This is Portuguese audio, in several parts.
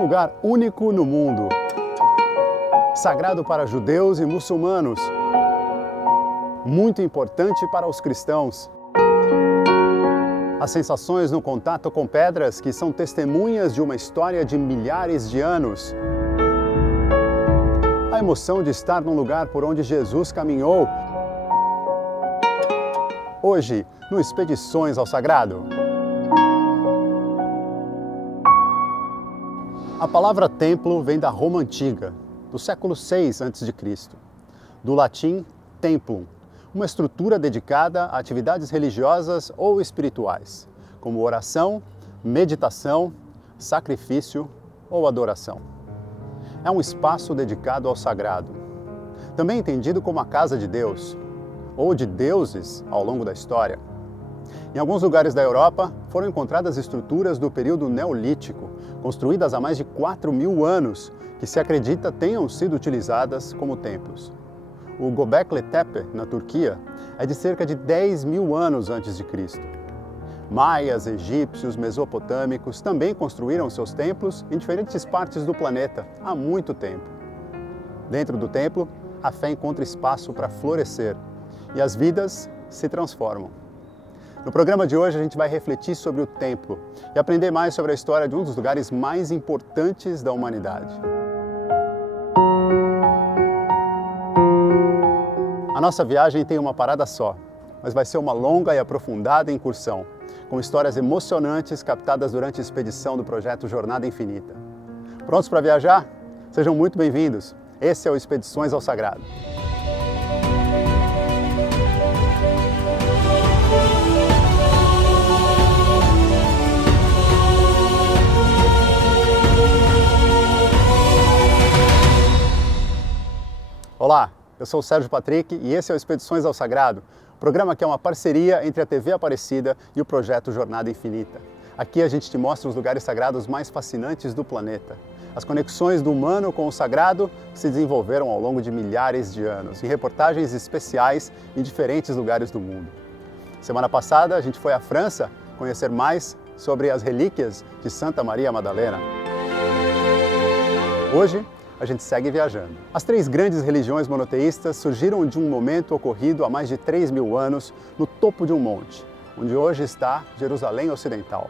um lugar único no mundo, sagrado para judeus e muçulmanos, muito importante para os cristãos. As sensações no contato com pedras que são testemunhas de uma história de milhares de anos. A emoção de estar num lugar por onde Jesus caminhou. Hoje, no Expedições ao Sagrado. A palavra templo vem da Roma Antiga, do século VI a.C., do latim templum, uma estrutura dedicada a atividades religiosas ou espirituais, como oração, meditação, sacrifício ou adoração. É um espaço dedicado ao sagrado, também entendido como a casa de Deus, ou de deuses ao longo da história. Em alguns lugares da Europa foram encontradas estruturas do período neolítico, construídas há mais de 4.000 anos, que se acredita tenham sido utilizadas como templos. O Göbekli Tepe, na Turquia, é de cerca de 10.000 anos antes de Cristo. Maias, egípcios, mesopotâmicos também construíram seus templos em diferentes partes do planeta há muito tempo. Dentro do templo, a fé encontra espaço para florescer e as vidas se transformam. No programa de hoje a gente vai refletir sobre o templo e aprender mais sobre a história de um dos lugares mais importantes da humanidade. A nossa viagem tem uma parada só, mas vai ser uma longa e aprofundada incursão, com histórias emocionantes captadas durante a expedição do projeto Jornada Infinita. Prontos para viajar? Sejam muito bem-vindos. Esse é o Expedições ao Sagrado. Olá, eu sou o Sérgio Patrick e esse é o Expedições ao Sagrado, programa que é uma parceria entre a TV Aparecida e o projeto Jornada Infinita. Aqui a gente te mostra os lugares sagrados mais fascinantes do planeta, as conexões do humano com o sagrado que se desenvolveram ao longo de milhares de anos, em reportagens especiais em diferentes lugares do mundo. Semana passada a gente foi à França conhecer mais sobre as relíquias de Santa Maria Madalena. Hoje, a gente segue viajando. As três grandes religiões monoteístas surgiram de um momento ocorrido há mais de 3.000 anos no topo de um monte, onde hoje está Jerusalém Ocidental.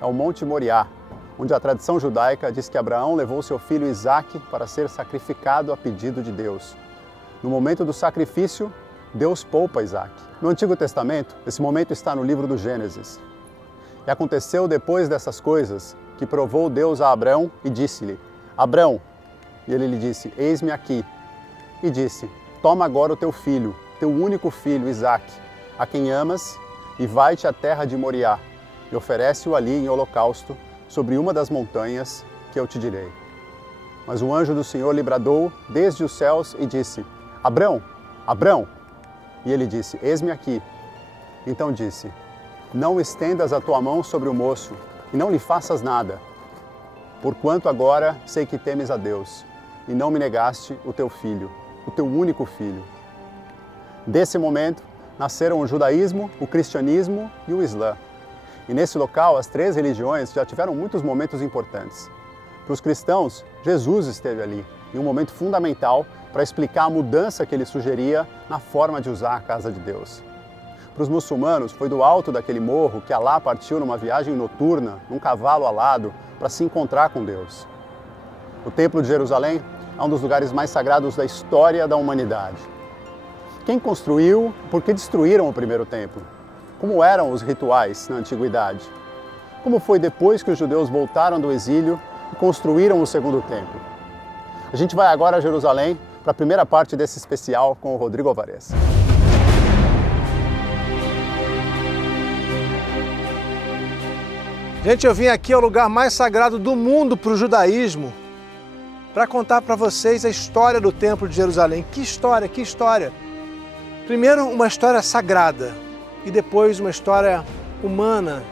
É o Monte Moriá, onde a tradição judaica diz que Abraão levou seu filho Isaque para ser sacrificado a pedido de Deus. No momento do sacrifício, Deus poupa Isaque. No Antigo Testamento, esse momento está no livro do Gênesis. E aconteceu depois dessas coisas que provou Deus a Abrão e disse-lhe: Abrão, e ele lhe disse, eis-me aqui. E disse, toma agora o teu filho, teu único filho, Isaque, a quem amas, e vai-te à terra de Moriá, e oferece-o ali em holocausto, sobre uma das montanhas que eu te direi. Mas o anjo do Senhor lhe bradou desde os céus e disse, Abrão, Abrão. E ele disse, eis-me aqui. Então disse, não estendas a tua mão sobre o moço, e não lhe faças nada, porquanto agora sei que temes a Deus, e não me negaste o teu filho, o teu único filho. Desse momento, nasceram o judaísmo, o cristianismo e o islã. E nesse local, as três religiões já tiveram muitos momentos importantes. Para os cristãos, Jesus esteve ali, em um momento fundamental para explicar a mudança que ele sugeria na forma de usar a casa de Deus. Para os muçulmanos, foi do alto daquele morro que Alá partiu numa viagem noturna, num cavalo alado, para se encontrar com Deus. O Templo de Jerusalém é um dos lugares mais sagrados da história da humanidade. Quem construiu, por que destruíram o primeiro templo? Como eram os rituais na antiguidade? Como foi depois que os judeus voltaram do exílio e construíram o segundo templo? A gente vai agora a Jerusalém para a primeira parte desse especial com o Rodrigo Alvarez. Gente, eu vim aqui ao lugar mais sagrado do mundo para o judaísmo para contar para vocês a história do Templo de Jerusalém. Que história, que história! Primeiro, uma história sagrada e depois uma história humana,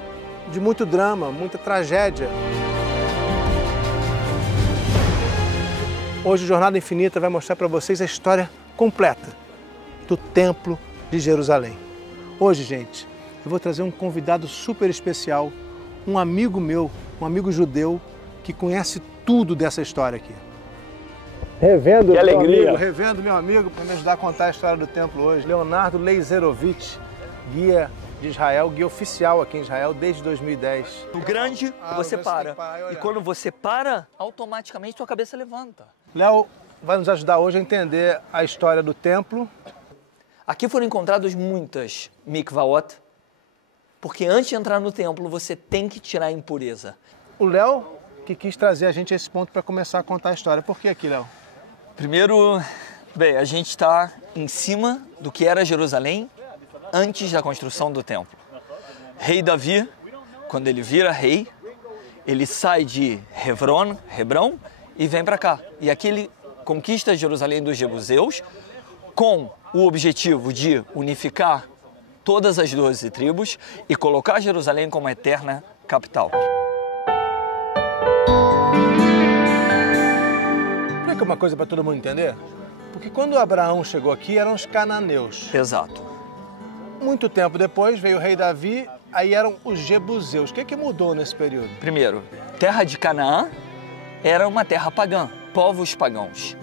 de muito drama, muita tragédia. Hoje, Jornada Infinita vai mostrar para vocês a história completa do Templo de Jerusalém. Hoje, gente, eu vou trazer um convidado super especial, um amigo meu, um amigo judeu, que conhece tudo dessa história aqui. Revendo que alegria. Revendo meu amigo para me ajudar a contar a história do templo hoje, Leonardo Leizerovich, guia de Israel, guia oficial aqui em Israel desde 2010. O grande, você para. E quando você para, automaticamente sua cabeça levanta. Léo vai nos ajudar hoje a entender a história do templo. Aqui foram encontradas muitas mikvaot, porque antes de entrar no templo, você tem que tirar a impureza. O Léo que quis trazer a gente a esse ponto para começar a contar a história. Por que aqui, Léo? Primeiro, bem, a gente está em cima do que era Jerusalém antes da construção do templo. Rei Davi, quando ele vira rei, ele sai de Hebrão, e vem para cá. E aqui ele conquista Jerusalém dos jebuseus com o objetivo de unificar todas as 12 tribos e colocar Jerusalém como a eterna capital. Explica uma coisa para todo mundo entender. Porque quando Abraão chegou aqui, eram os cananeus. Exato. Muito tempo depois veio o rei Davi, aí eram os jebuseus. O que mudou nesse período? Primeiro, terra de Canaã era uma terra pagã, povos pagãos.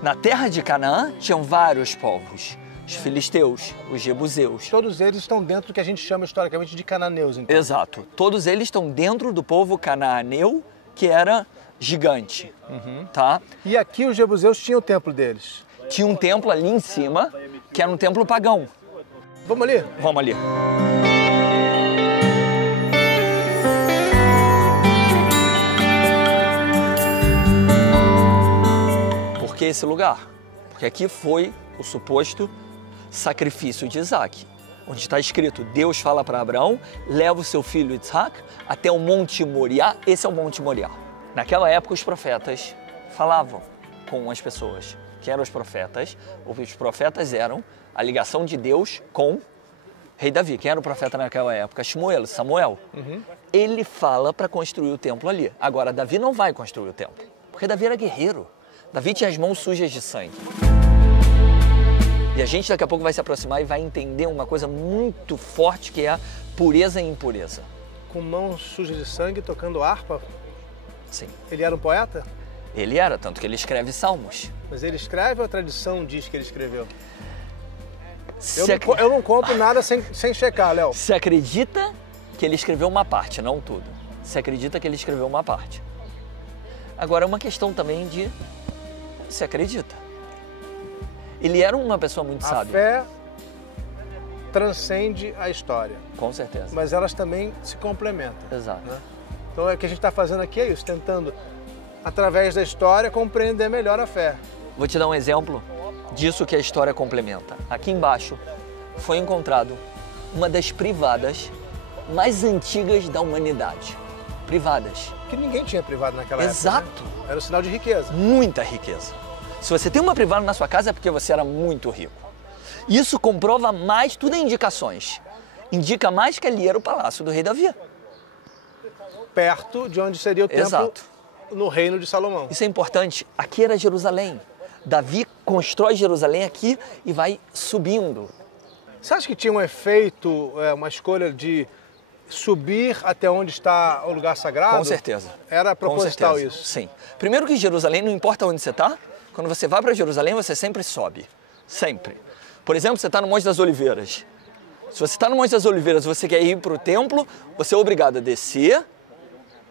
Na terra de Canaã tinham vários povos, os filisteus, os jebuseus. Todos eles estão dentro do que a gente chama historicamente de cananeus, então. Exato. Todos eles estão dentro do povo canaaneu, que era gigante, tá? E aqui os jebuseus tinham o templo deles. Tinha um templo ali em cima, que era um templo pagão. Vamos ali? Vamos ali. Por que esse lugar? Porque aqui foi o suposto sacrifício de Isaac, onde está escrito, Deus fala para Abraão, leva o seu filho Isaac até o Monte Moriá. Esse é o Monte Moriá. Naquela época os profetas falavam com as pessoas. Quem eram os profetas? Os profetas eram a ligação de Deus com rei Davi. Quem era o profeta naquela época? Samuel. Ele fala para construir o templo ali. Agora, Davi não vai construir o templo, porque Davi era guerreiro. Davi tinha as mãos sujas de sangue. E a gente daqui a pouco vai se aproximar e vai entender uma coisa muito forte, que é a pureza e impureza. Com mãos sujas de sangue, tocando harpa? Sim. Ele era um poeta? Ele era, tanto que ele escreve salmos. Mas ele escreve ou a tradição diz que ele escreveu? Eu não compro nada sem checar, Léo. Se acredita que ele escreveu uma parte, não tudo. Se acredita que ele escreveu uma parte. Agora, é uma questão também de se acredita. Ele era uma pessoa muito sábia. A fé transcende a história. Com certeza. Mas elas também se complementam. Exato. Né? Então, o que a gente está fazendo aqui é isso, tentando, através da história, compreender melhor a fé. Vou te dar um exemplo disso que a história complementa. Aqui embaixo foi encontrado uma das privadas mais antigas da humanidade. Privadas. Que ninguém tinha privado naquela época. Exato. Né? Era um sinal de riqueza. Muita riqueza. Se você tem uma privada na sua casa é porque você era muito rico. Isso comprova mais, tudo é indicações. Indica mais que ali era o palácio do rei Davi. Perto de onde seria o templo. Exato. No reino de Salomão. Isso é importante. Aqui era Jerusalém. Davi constrói Jerusalém aqui e vai subindo. Você acha que tinha um efeito, uma escolha de subir até onde está o lugar sagrado? Com certeza. Era proposital isso? Sim. Primeiro que Jerusalém, não importa onde você está, quando você vai para Jerusalém, você sempre sobe. Sempre. Por exemplo, você está no Monte das Oliveiras. Se você está no Monte das Oliveiras e você quer ir para o templo, você é obrigado a descer,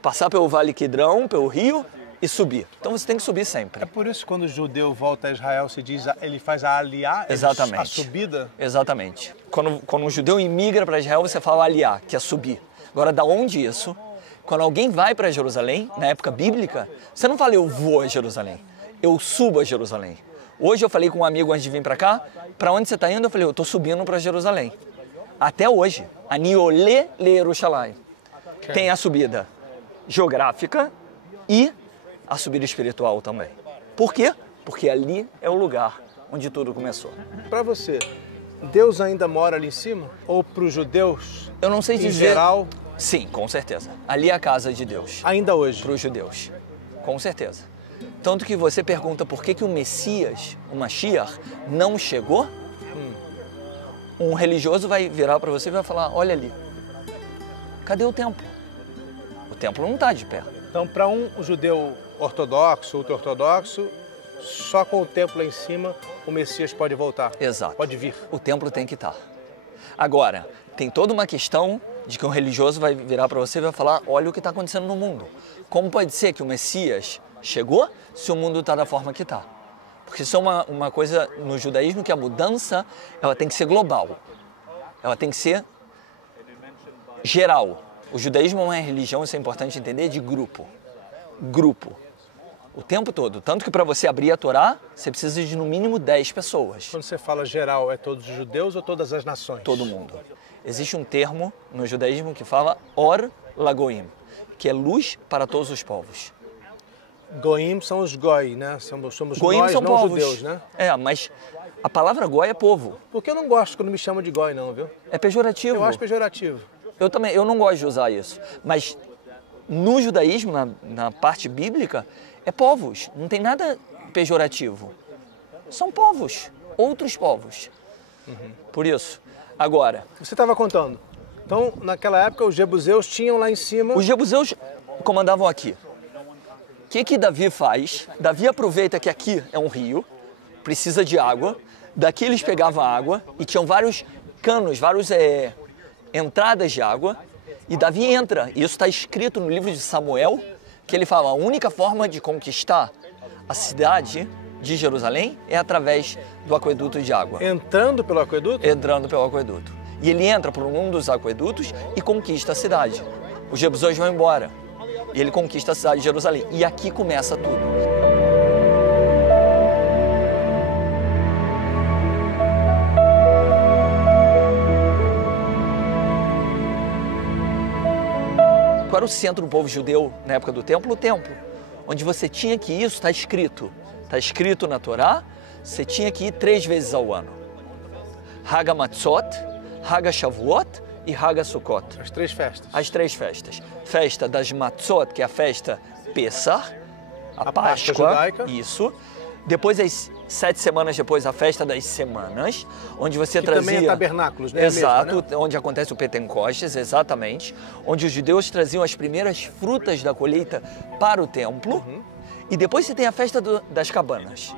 passar pelo Vale Quidrão, pelo rio e subir. Então você tem que subir sempre. É por isso que quando o judeu volta a Israel, se diz, ele faz a aliá, exatamente. A subida? Exatamente. Quando um judeu imigra para Israel, você fala aliá, que é subir. Agora, da onde isso? Quando alguém vai para Jerusalém, na época bíblica, você não fala eu vou a Jerusalém, eu subo a Jerusalém. Hoje eu falei com um amigo antes de vir para cá, para onde você está indo? Eu falei, eu estou subindo para Jerusalém. Até hoje, Aniolê le Yerushalayim. Tem a subida geográfica e a subida espiritual também. Por quê? Porque ali é o lugar onde tudo começou. Para você, Deus ainda mora ali em cima? Ou para os judeus, eu não sei dizer. Em geral? Sim, com certeza. Ali é a casa de Deus. Ainda hoje? Para os judeus, com certeza. Tanto que você pergunta por que o Messias, o Mashiach, não chegou? Um religioso vai virar para você e vai falar, olha ali, cadê o templo? O templo não está de pé. Então, para um judeu ortodoxo, ultra-ortodoxo, só com o templo lá em cima o Messias pode voltar. Exato. Pode vir. O templo tem que estar. Agora, tem toda uma questão de que um religioso vai virar para você e vai falar, olha o que está acontecendo no mundo. Como pode ser que o Messias chegou se o mundo está da forma que está? Porque isso é uma coisa no judaísmo que a mudança ela tem que ser global. Ela tem que ser geral. O judaísmo é uma religião, isso é importante entender, de grupo. Grupo. O tempo todo. Tanto que para você abrir a Torá, você precisa de no mínimo 10 pessoas. Quando você fala geral, é todos os judeus ou todas as nações? Todo mundo. Existe um termo no judaísmo que fala Or Lagoim, que é luz para todos os povos. Goim são os goi, né? Somos Goim nós, são não povos. judeus, né? É, mas a palavra goi é povo. Porque eu não gosto quando me chamam de goi, não, viu? É pejorativo. Eu acho pejorativo. Eu também, eu não gosto de usar isso. Mas no judaísmo, na parte bíblica, é povos. Não tem nada pejorativo. São povos, outros povos. Por isso. Agora, Você estava contando. Então, naquela época, os jebuseus tinham lá em cima... os jebuseus comandavam aqui. O que Davi faz? Davi aproveita que aqui é um rio, precisa de água. Daqui eles pegavam água e tinham vários canos, várias entradas de água. E Davi entra, e isso está escrito no livro de Samuel, que ele fala, a única forma de conquistar a cidade de Jerusalém é através do aqueduto de água. Entrando pelo aqueduto? Entrando pelo aqueduto. E ele entra por um dos aquedutos e conquista a cidade. Os jebuseus vão embora. E ele conquista a cidade de Jerusalém. E aqui começa tudo. Qual era o centro do povo judeu na época do templo? O templo. Onde você tinha que ir, isso está escrito. Está escrito na Torá, você tinha que ir 3 vezes ao ano. Hag HaMatzot, Hag HaShavuot e Hag HaSukkot. As 3 festas. As 3 festas. Festa das Matzot, que é a festa Pessah, a Páscoa, judaica. isso. Depois, 7 semanas depois, a festa das semanas, onde você Que trazia... também é tabernáculos, né? Exato, É mesmo, né? onde acontece o Pentecostes, exatamente. Onde os judeus traziam as primeiras frutas da colheita para o templo. E depois você tem a festa das cabanas,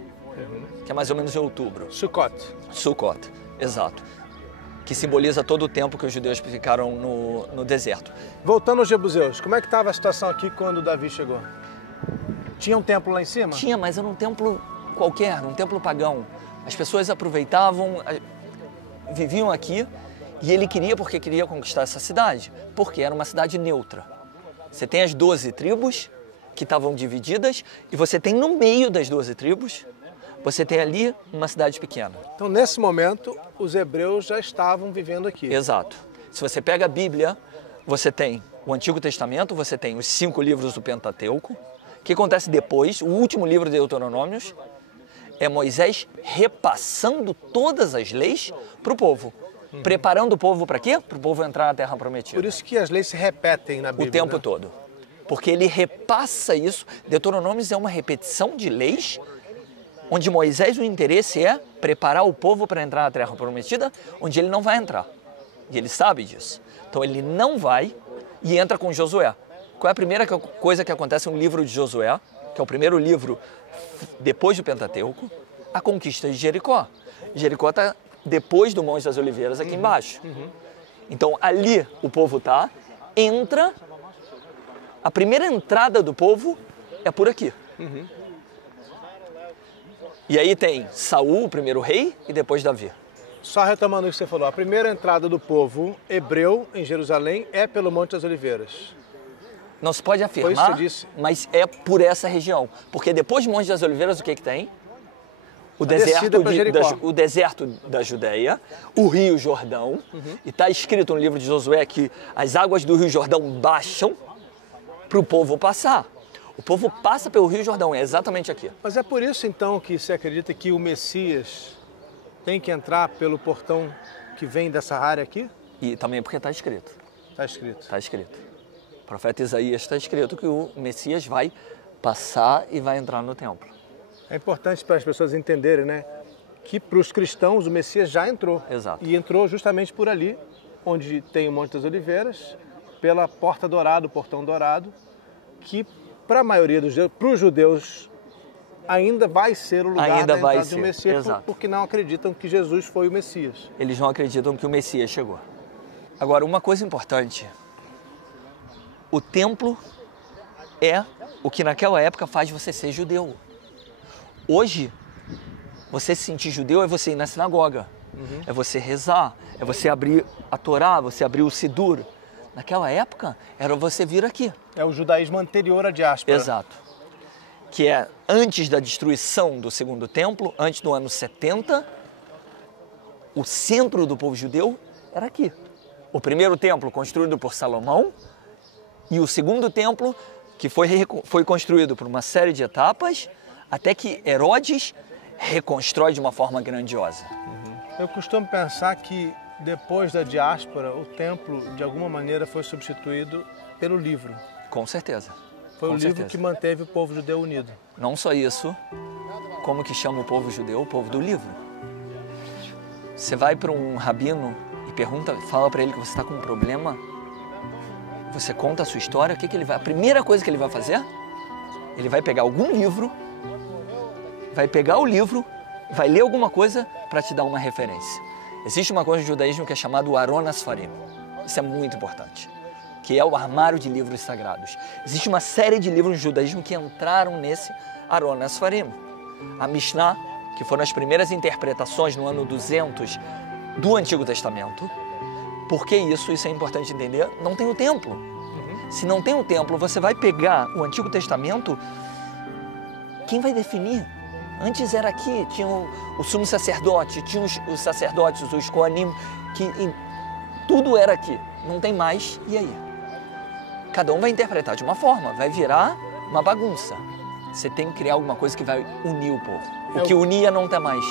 que é mais ou menos em outubro. Sukkot. Sukkot, exato. Que simboliza todo o tempo que os judeus ficaram no deserto. Voltando aos jebuseus, como é que estava a situação aqui quando Davi chegou? Tinha um templo lá em cima? Tinha, mas era um templo qualquer, um templo pagão. As pessoas aproveitavam, viviam aqui, e ele queria porque queria conquistar essa cidade, porque era uma cidade neutra. Você tem as 12 tribos que estavam divididas, e você tem no meio das 12 tribos, você tem ali uma cidade pequena. Então, nesse momento, os hebreus já estavam vivendo aqui. Exato. Se você pega a Bíblia, você tem o Antigo Testamento, você tem os 5 livros do Pentateuco. O que acontece depois, o último livro de Deuteronômios, é Moisés repassando todas as leis para o povo. Preparando o povo para quê? Para o povo entrar na Terra Prometida. Por isso que as leis se repetem na Bíblia. O tempo né? todo. Porque ele repassa isso. Deuteronômios é uma repetição de leis, onde Moisés, o interesse é preparar o povo para entrar na Terra Prometida, onde ele não vai entrar. E ele sabe disso. Então ele não vai e entra com Josué. Qual é a primeira coisa que acontece no livro de Josué, que é o primeiro livro depois do Pentateuco? A conquista de Jericó. Jericó está depois do Monte das Oliveiras, aqui embaixo. Então ali o povo está, entra, a primeira entrada do povo é por aqui. E aí tem Saul, o primeiro rei, e depois Davi. Só retomando o que você falou, a primeira entrada do povo hebreu em Jerusalém é pelo Monte das Oliveiras. Não se pode Foi isso afirmar, que eu disse. mas é por essa região. Porque depois do Monte das Oliveiras, o que tem? O descida pra Jericó. o deserto da Judéia, o Rio Jordão, e está escrito no livro de Josué que as águas do Rio Jordão baixam para o povo passar. O povo passa pelo Rio Jordão, é exatamente aqui. Mas é por isso, então, que você acredita que o Messias tem que entrar pelo portão que vem dessa área aqui? E também porque está escrito. Está escrito. Está escrito. O profeta Isaías está escrito que o Messias vai passar e vai entrar no templo. É importante para as pessoas entenderem, né? Que para os cristãos o Messias já entrou. Exato. E entrou justamente por ali, onde tem o Monte das Oliveiras, pela Porta Dourada, o Portão Dourado, que para a maioria dos judeus, para os judeus, ainda vai ser o lugar Ainda da vai entrada de um ser, Messias, exato. porque não acreditam que Jesus foi o Messias. Eles não acreditam que o Messias chegou. Agora, uma coisa importante. O templo é o que naquela época faz você ser judeu. Hoje, você se sentir judeu é você ir na sinagoga, é você rezar, é você abrir a Torá, você abrir o Sidur. Naquela época, era você vir aqui. É o judaísmo anterior à diáspora. Exato. Que é antes da destruição do segundo templo, antes do ano 70, o centro do povo judeu era aqui. O primeiro templo construído por Salomão e o segundo templo que foi construído por uma série de etapas até que Herodes reconstrói de uma forma grandiosa. Eu costumo pensar que depois da diáspora, o templo, de alguma maneira, foi substituído pelo livro. Com certeza. Foi Com o livro certeza. que manteve o povo judeu unido. Não só isso, como que chama o povo judeu o povo do livro. Você vai para um rabino e pergunta, fala para ele que você está com um problema, você conta a sua história, a primeira coisa que ele vai fazer, ele vai pegar algum livro, vai pegar o livro, vai ler alguma coisa para te dar uma referência. Existe uma coisa no judaísmo que é chamado Aron Asfarim. Isso é muito importante, que é o armário de livros sagrados. Existe uma série de livros no judaísmo que entraram nesse Aron Asfarim. A Mishnah, que foram as primeiras interpretações no ano 200 do Antigo Testamento. Por que isso? Isso é importante entender. Não tem o templo. Se não tem o templo, você vai pegar o Antigo Testamento, quem vai definir? Antes era aqui, tinha o sumo sacerdote, tinha os sacerdotes, os Kohanim, tudo era aqui. Não tem mais, e aí? Cada um vai interpretar de uma forma, vai virar uma bagunça. Você tem que criar alguma coisa que vai unir o povo. O que unia não tem mais.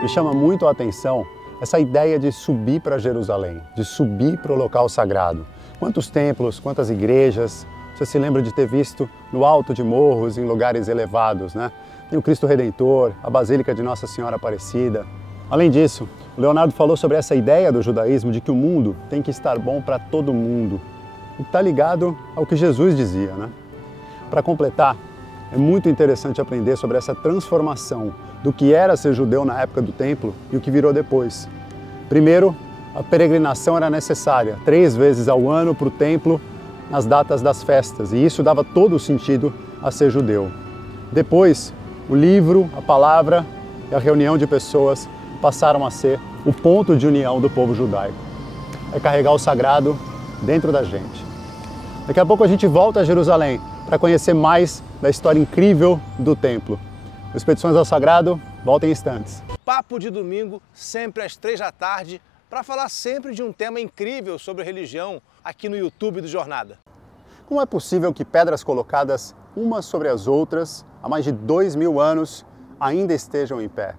Me chama muito a atenção essa ideia de subir para Jerusalém, de subir para o local sagrado. Quantos templos, quantas igrejas você se lembra de ter visto no alto de morros, em lugares elevados, né? Tem o Cristo Redentor, a Basílica de Nossa Senhora Aparecida. Além disso, o Leonardo falou sobre essa ideia do judaísmo de que o mundo tem que estar bom para todo mundo. O que está ligado ao que Jesus dizia, né? Para completar, é muito interessante aprender sobre essa transformação do que era ser judeu na época do templo e o que virou depois. Primeiro, a peregrinação era necessária 3 vezes ao ano para o templo nas datas das festas, e isso dava todo o sentido a ser judeu. Depois, o livro, a palavra e a reunião de pessoas passaram a ser o ponto de união do povo judaico. É carregar o sagrado dentro da gente. Daqui a pouco a gente volta a Jerusalém para conhecer mais da história incrível do templo. O Expedições ao Sagrado volta em instantes. Papo de domingo, sempre às 3 da tarde, para falar sempre de um tema incrível sobre religião aqui no YouTube do Jornada. Como é possível que pedras colocadas umas sobre as outras há mais de 2000 anos ainda estejam em pé?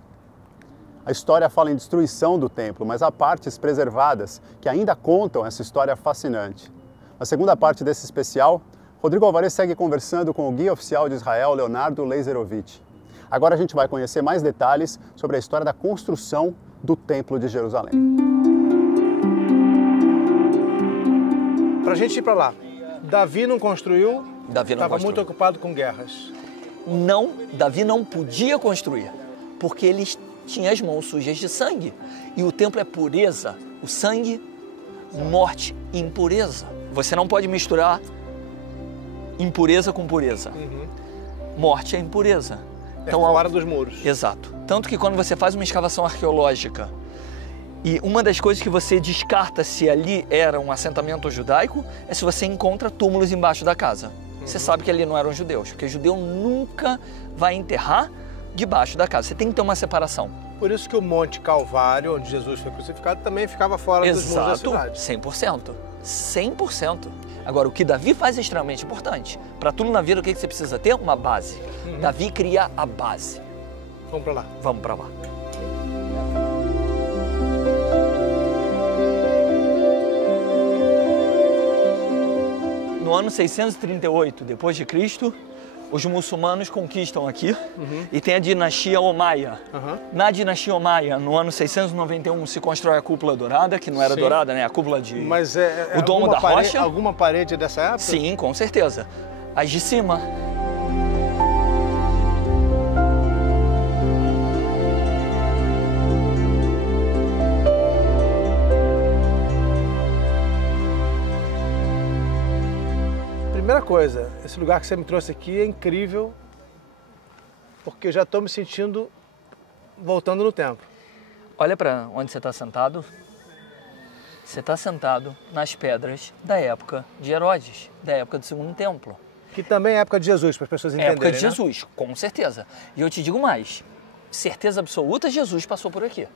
A história fala em destruição do templo, mas há partes preservadas que ainda contam essa história fascinante. Na segunda parte desse especial, Rodrigo Alvarez segue conversando com o guia oficial de Israel, Leonardo Leizerovich. Agora a gente vai conhecer mais detalhes sobre a história da construção do Templo de Jerusalém. Para a gente ir para lá, Davi não construiu, Davi não estava construiu. muito ocupado com guerras. Não, Davi não podia construir, porque ele tinha as mãos sujas de sangue. E o templo é pureza, o sangue, morte e impureza. Você não pode misturar impureza com pureza. Morte é impureza. Então, fora dos muros. Exato. Tanto que quando você faz uma escavação arqueológica e uma das coisas que você descarta se ali era um assentamento judaico é se você encontra túmulos embaixo da casa. Você sabe que ali não eram judeus, porque judeu nunca vai enterrar debaixo da casa. Você tem que ter uma separação. Por isso que o Monte Calvário, onde Jesus foi crucificado, também ficava fora dos muros da cidade. 100%. 100%. Agora, o que Davi faz é extremamente importante. Para tudo na vida, o que você precisa ter? Uma base. Davi cria a base. Vamos para lá. Vamos para lá. No ano 638 depois de Cristo, os muçulmanos conquistam aqui e tem a dinastia Omaia. Na dinastia Omaia, no ano 691, se constrói a cúpula dourada, que não era dourada, né? A cúpula de... Mas o domo da rocha. Alguma parede dessa época? Sim, com certeza. As de cima. Primeira coisa, esse lugar que você me trouxe aqui é incrível, porque eu já estou me sentindo voltando no tempo. Olha para onde você está sentado. Você está sentado nas pedras da época de Herodes, da época do Segundo Templo. Que também é época de Jesus, para as pessoas entenderem, época de né? Jesus, com certeza. E eu te digo mais, certeza absoluta, Jesus passou por aqui.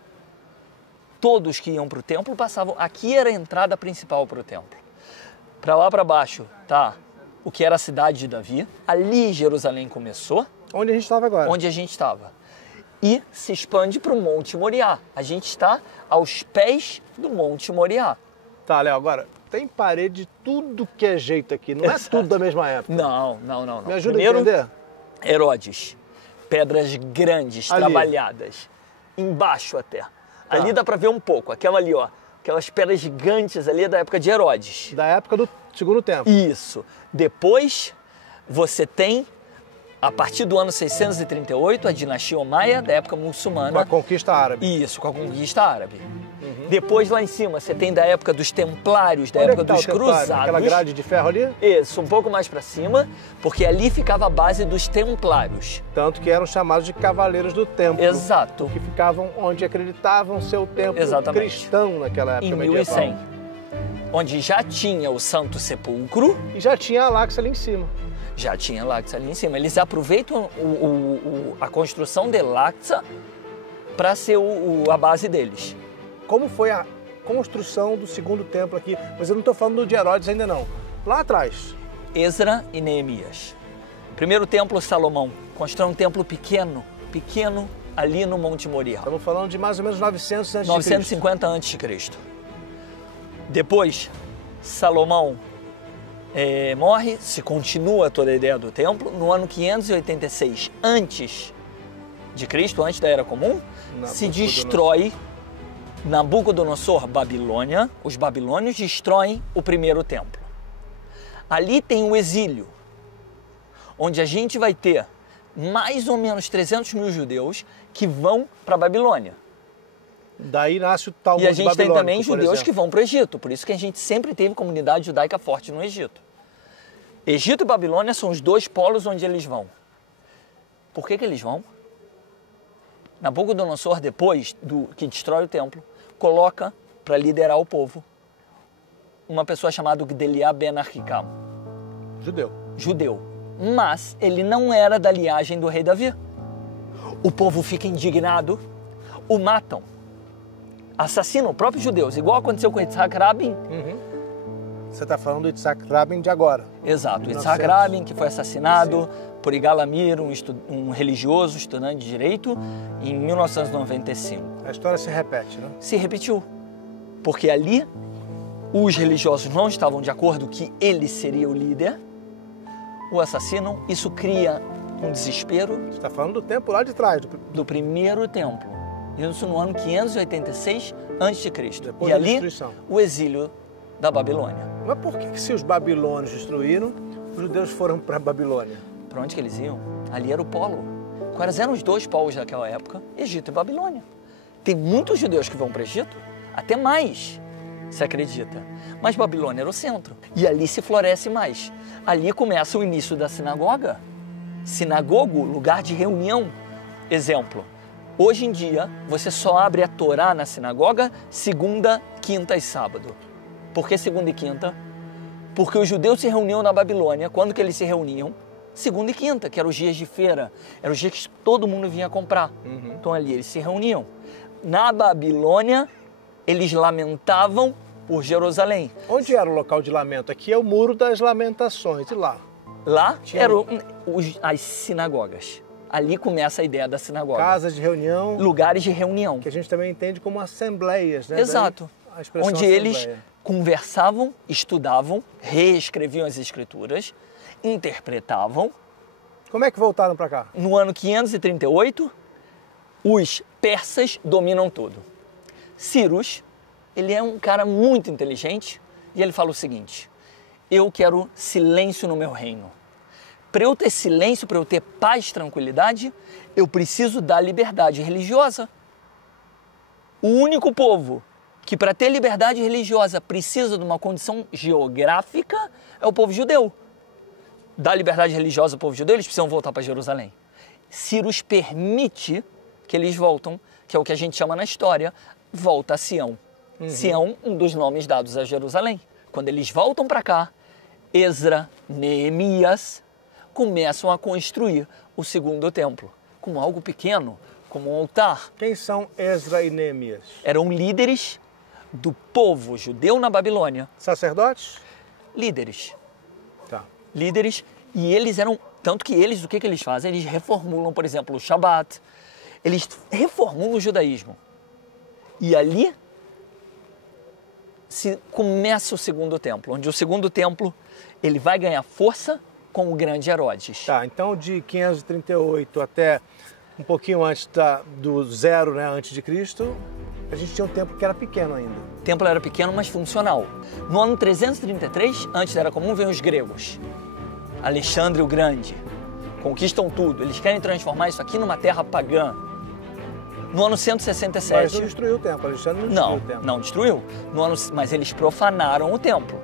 Todos que iam para o templo passavam, aqui era a entrada principal para o templo. Para lá para baixo, tá? O que era a cidade de Davi, ali Jerusalém começou. Onde a gente estava agora. Onde a gente estava. E se expande para o Monte Moriá. A gente está aos pés do Monte Moriá. Tá, Léo, agora, tem parede de tudo que é jeito aqui, não é tudo da mesma época. Não. Me ajuda Primeiro, a entender? Herodes, pedras grandes, Ali. trabalhadas, embaixo até. Ali dá para ver um pouco, aquela ali, ó. Aquelas pedras gigantes ali é da época de Herodes. Da época do Segundo Templo. Isso. Depois você tem, a partir do ano 638, a dinastia Omaia, da época muçulmana. Com a conquista árabe. Isso, com a conquista árabe. Depois lá em cima você tem da época dos templários, da Onde época é que tá dos o templário? cruzados. Aquela grade de ferro ali? Isso, um pouco mais para cima, porque ali ficava a base dos templários. Tanto que eram chamados de cavaleiros do templo. Exato. Que ficavam onde acreditavam ser o templo Exatamente. cristão naquela época Em medieval. 1100, onde já tinha o Santo Sepulcro, E já tinha a Al-Aqsa ali em cima. já tinha Al-Aqsa ali em cima. Eles aproveitam a construção de Al-Aqsa para ser a base deles. Como foi a construção do segundo templo aqui? Mas eu não estou falando de Herodes ainda não. Lá atrás. Esdra e Neemias. Primeiro templo, Salomão. Constrói um templo pequeno ali no Monte Moriá. Estamos falando de mais ou menos 900 a.C. 950 a.C. Depois, Salomão morre, se continua toda a ideia do templo. No ano 586 antes de Cristo, antes da Era Comum, se destrói Nabucodonosor, Babilônia. Os babilônios destroem o primeiro templo. Ali tem o exílio, onde a gente vai ter mais ou menos 300 mil judeus que vão para a Babilônia. Daí nasce o Talmud E a gente tem também por judeus exemplo. que vão para o Egito, por isso que a gente sempre teve comunidade judaica forte no Egito. Egito e Babilônia são os dois polos onde eles vão. Por que eles vão? Nabucodonosor, depois que destrói o templo, coloca para liderar o povo uma pessoa chamada Gedaliah ben Ahikam, judeu. Mas ele não era da linhagem do rei Davi. O povo fica indignado, o matam, assassinam próprios judeus, igual aconteceu com Yitzhak Rabin. Você está falando do Yitzhak Rabin de agora. Exato, Yitzhak Rabin, que foi assassinado por Yigal Amir, um religioso, estudante de Direito, em 1995. A história se repete, né? Se repetiu, porque ali os religiosos não estavam de acordo que ele seria o líder, o assassinam, isso cria um desespero. Você está falando do tempo lá de trás. Do primeiro templo, isso no ano 586 a.C. Depois E da ali destruição. o exílio da Babilônia. Mas por que se os babilônios destruíram, os judeus foram para a Babilônia? Para onde que eles iam? Ali era o polo. Quais eram os dois polos daquela época? Egito e Babilônia. Tem muitos judeus que vão para o Egito, até mais, se acredita. Mas Babilônia era o centro. E ali se floresce mais. Ali começa o início da sinagoga. Sinagogo, lugar de reunião. Exemplo, hoje em dia você só abre a Torá na sinagoga segunda, quinta e sábado. Por que segunda e quinta? Porque os judeus se reuniam na Babilônia. Quando que eles se reuniam? Segunda e quinta, que eram os dias de feira. Eram os dias que todo mundo vinha comprar. Então ali eles se reuniam. Na Babilônia, eles lamentavam por Jerusalém. Onde era o local de lamento? Aqui é o Muro das Lamentações. E lá? Lá eram as sinagogas. Ali começa a ideia da sinagoga. Casas de reunião. Lugares de reunião. Que a gente também entende como assembleias, né? Exato. Daí a expressão Onde assembleia. eles conversavam, estudavam, reescreviam as escrituras, interpretavam Como é que voltaram para cá? No ano 538, os persas dominam tudo. Cyrus, ele é um cara muito inteligente e ele fala o seguinte: eu quero silêncio no meu reino. Para eu ter silêncio, para eu ter paz, tranquilidade, eu preciso da liberdade religiosa. O único povo que para ter liberdade religiosa precisa de uma condição geográfica é o povo judeu. Da liberdade religiosa ao povo judeu, eles precisam voltar para Jerusalém. Cyrus permite que eles voltam, que é o que a gente chama na história, volta a Sião. Sião, um dos nomes dados a Jerusalém. Quando eles voltam para cá, Esdra, Neemias começam a construir o segundo templo, como algo pequeno, como um altar. Quem são Esdra e Neemias? Eram líderes do povo judeu na Babilônia. Sacerdotes? Líderes. Tá. Líderes, e eles eram, tanto que eles, o que eles fazem? Eles reformulam, por exemplo, o Shabat, eles reformulam o judaísmo. E ali se começa o segundo templo, onde o segundo templo ele vai ganhar força com o grande Herodes. Tá, então de 538 até um pouquinho antes do zero, né, antes de Cristo, a gente tinha um templo que era pequeno ainda. O templo era pequeno, mas funcional. No ano 333, antes era comum, vêm os gregos. Alexandre o Grande. Conquistam tudo. Eles querem transformar isso aqui numa terra pagã. No ano 167... Mas não destruiu o templo, Alexandre não destruiu o templo. Não destruiu. Mas eles profanaram o templo.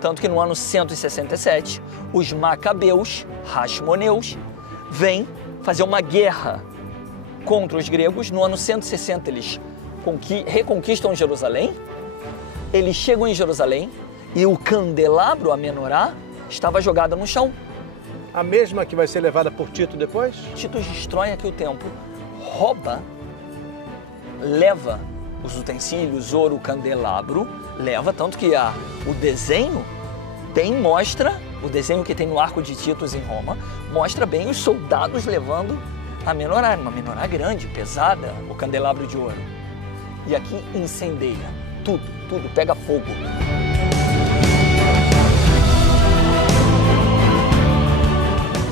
Tanto que no ano 167, os macabeus, Hashmoneus, vêm fazer uma guerra contra os gregos. No ano 160, eles reconquistam Jerusalém. Eles chegam em Jerusalém e o candelabro, a menorá, estava jogada no chão. A mesma que vai ser levada por Tito depois? Tito destrói aqui o templo, rouba, leva os utensílios, ouro, candelabro, leva, tanto que o desenho mostra, o desenho que tem no Arco de Titus em Roma, mostra bem os soldados levando a menorá, uma menorá grande, pesada, o candelabro de ouro. E aqui incendeia, tudo pega fogo.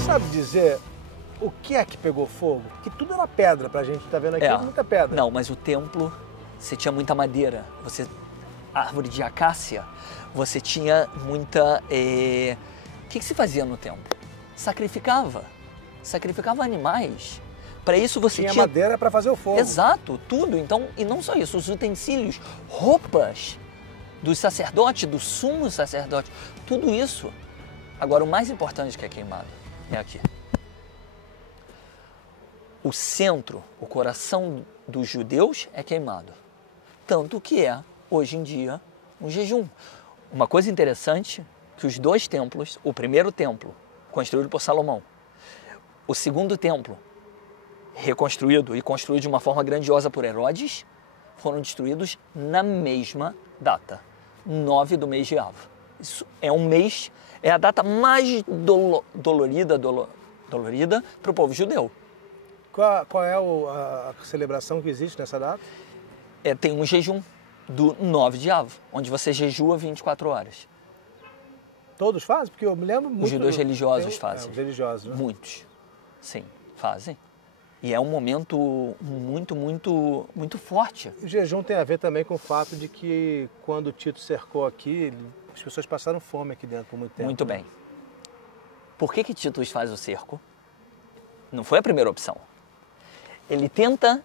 Sabe dizer o que é que pegou fogo? Que tudo era pedra, pra gente tá vendo aqui, muita pedra. Não, mas o templo, você tinha muita madeira, árvore de acácia, você tinha muita... O que se fazia no templo? Sacrificava animais. Para isso você tinha madeira para fazer o fogo. Exato, tudo. Então, e não só isso, os utensílios, roupas dos sacerdotes, do sumo sacerdote, tudo isso. Agora, o mais importante que é queimado é aqui. O centro, o coração dos judeus é queimado. Tanto que hoje em dia, um jejum. Uma coisa interessante, que os dois templos, o primeiro templo, construído por Salomão, o segundo templo, reconstruído e construído de uma forma grandiosa por Herodes, foram destruídos na mesma data, 9 do mês de Av. Isso é um mês, é a data mais dolorida para o povo judeu. Qual é a celebração que existe nessa data? Tem um jejum do 9 de Av, onde você jejua 24 horas. Todos fazem? Porque eu me lembro muito... Os judeus religiosos fazem. Os religiosos, né? Muitos, sim, fazem. E é um momento muito forte. O jejum tem a ver também com o fato de que quando Tito cercou aqui, as pessoas passaram fome aqui dentro por muito tempo. Muito bem. Por que Tito faz o cerco? Não foi a primeira opção. Ele tenta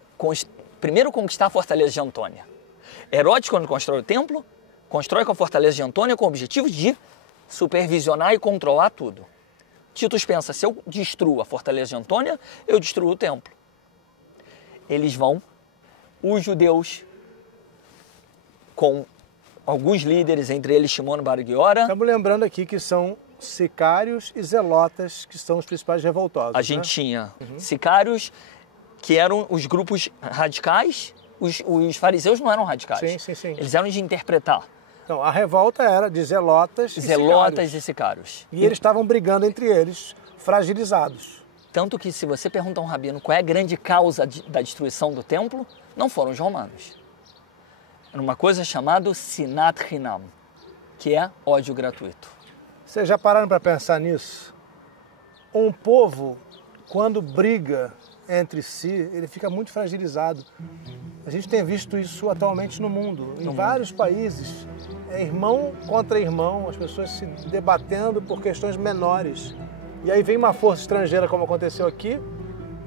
primeiro conquistar a fortaleza de Antônia. Herodes, quando constrói o templo, constrói com a fortaleza de Antônia com o objetivo de supervisionar e controlar tudo. Tito pensa, se eu destruo a fortaleza de Antônia, eu destruo o templo. Eles vão, os judeus, com alguns líderes, entre eles Shimon bar Giora. Estamos lembrando aqui que são sicários e zelotas, que são os principais revoltosos. A gente tinha sicários, que eram os grupos radicais. Os fariseus não eram radicais. Sim. Eles eram de interpretar. Então, a revolta era de zelotas e sicários. E eles estavam brigando entre eles, fragilizados. Tanto que se você pergunta a um rabino qual é a grande causa da destruição do templo, não foram os romanos. Era uma coisa chamada Sinat Hinam, que é ódio gratuito. Vocês já pararam para pensar nisso? Um povo, quando briga entre si, ele fica muito fragilizado. A gente tem visto isso atualmente no mundo, em vários países. É irmão contra irmão, as pessoas se debatendo por questões menores. E aí vem uma força estrangeira, como aconteceu aqui,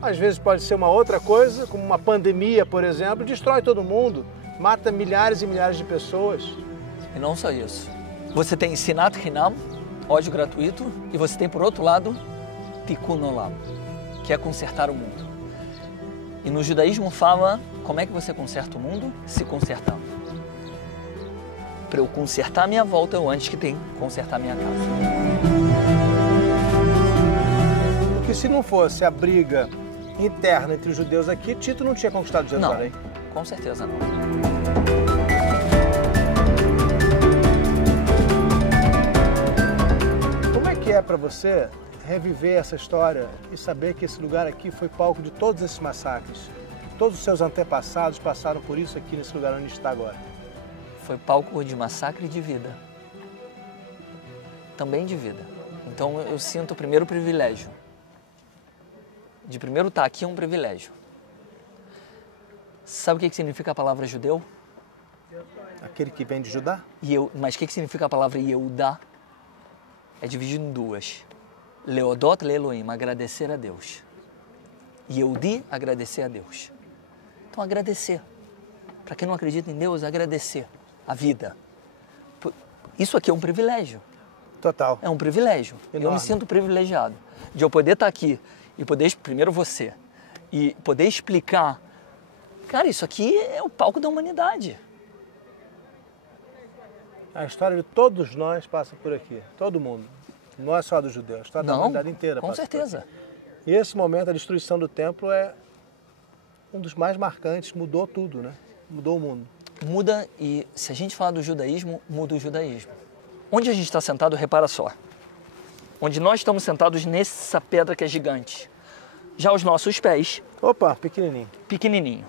às vezes pode ser uma outra coisa, como uma pandemia, por exemplo, destrói todo mundo, mata milhares e milhares de pessoas. E não só isso. Você tem Sinat Hinam, ódio gratuito, e você tem, por outro lado, Tikkun Olam, que é consertar o mundo. E no judaísmo fala, como é que você conserta o mundo? Se consertando. Para eu consertar a minha volta, eu antes que tenho que consertar a minha casa. Porque se não fosse a briga interna entre os judeus aqui, Tito não tinha conquistado Jerusalém. Não, com certeza não. Como é que é para você reviver essa história e saber que esse lugar aqui foi palco de todos esses massacres? Todos os seus antepassados passaram por isso aqui nesse lugar onde está agora. Foi palco de massacre e de vida. Também de vida. Então eu sinto primeiro o privilégio. De primeiro estar aqui é um privilégio. Sabe o que significa a palavra judeu? Aquele que vem de Judá? Mas o que significa a palavra Yehudá? É dividido em duas. Leodot leElohim, agradecer a Deus. Yehudi, agradecer a Deus. Então agradecer. Para quem não acredita em Deus, agradecer a vida. Isso aqui é um privilégio. Total. É um privilégio. Enorme. Eu me sinto privilegiado de eu poder estar aqui e poder, primeiro você, e poder explicar. Cara, isso aqui é o palco da humanidade. A história de todos nós passa por aqui. Todo mundo. Não é só do judeu, a história da humanidade inteira com passa certeza. por aqui. E esse momento, a destruição do templo é um dos mais marcantes, mudou tudo, né? Mudou o mundo. Muda, e se a gente falar do judaísmo, muda o judaísmo. Onde a gente está sentado, repara só. Onde nós estamos sentados nessa pedra que é gigante. Já os nossos pés... Opa, pequenininho. Pequenininho.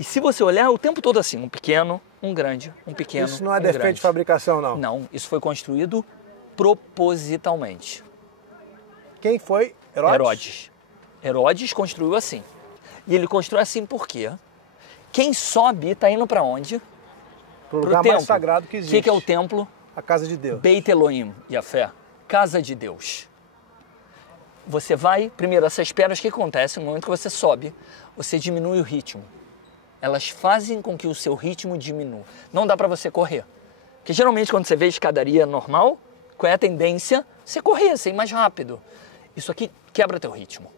E se você olhar o tempo todo assim, um pequeno, um grande, um pequeno, isso não é defeito grande. De fabricação, não? Não, isso foi construído propositalmente. Quem foi? Herodes? Herodes construiu assim. E ele construiu assim por quê? Quem sobe está indo para onde? Para o lugar templo. mais sagrado que existe. O que é o templo? A casa de Deus. Beit Elohim, Yahvé, casa de Deus. Você vai, primeiro, essas pedras, o que acontece? No momento que você sobe, você diminui o ritmo. Elas fazem com que o seu ritmo diminua. Não dá para você correr. Porque geralmente quando você vê escadaria normal, qual é a tendência? Você correr, você ir mais rápido. Isso aqui quebra teu ritmo.